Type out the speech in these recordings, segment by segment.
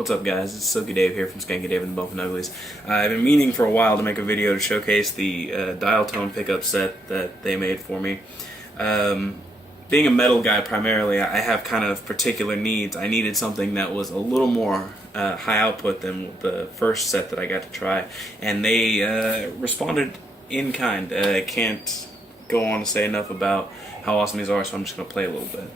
What's up, guys? It's Silky Dave here from Skanky Dave and the Bumpin' Uglies. I've been meaning for a while to make a video to showcase the Dialtone pickup set that they made for me. Being a metal guy primarily, I have kind of particular needs. I needed something that was a little more high output than the first set that I got to try, and they responded in kind. I can't go on to say enough about how awesome these are, so I'm just going to play a little bit.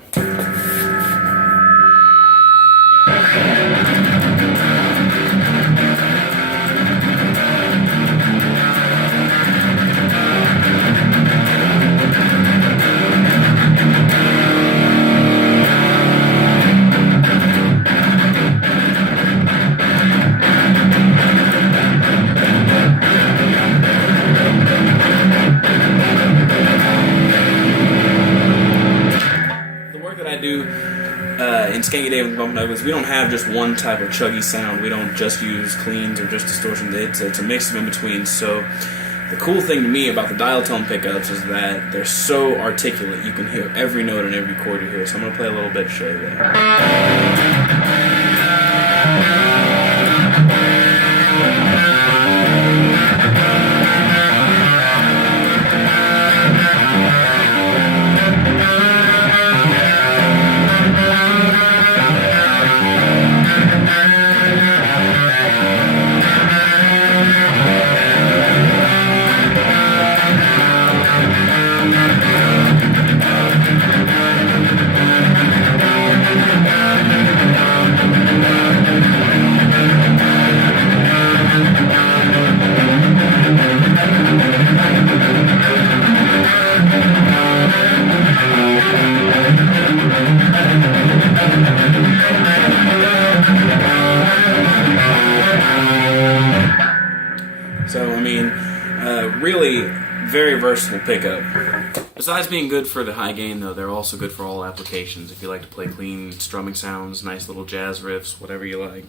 That I do in Skanky Dave and the Bumpin' Uglies, we don't have just one type of chuggy sound. We don't just use cleans or just distortions. It's a mix of in between. So the cool thing to me about the Dialtone pickups is that they're so articulate. You can hear every note and every chord you hear. So I'm going to play a little bit to show you that. So, I mean, really very versatile pickup. Besides being good for the high gain, though, they're also good for all applications. If you like to play clean strumming sounds, nice little jazz riffs, whatever you like.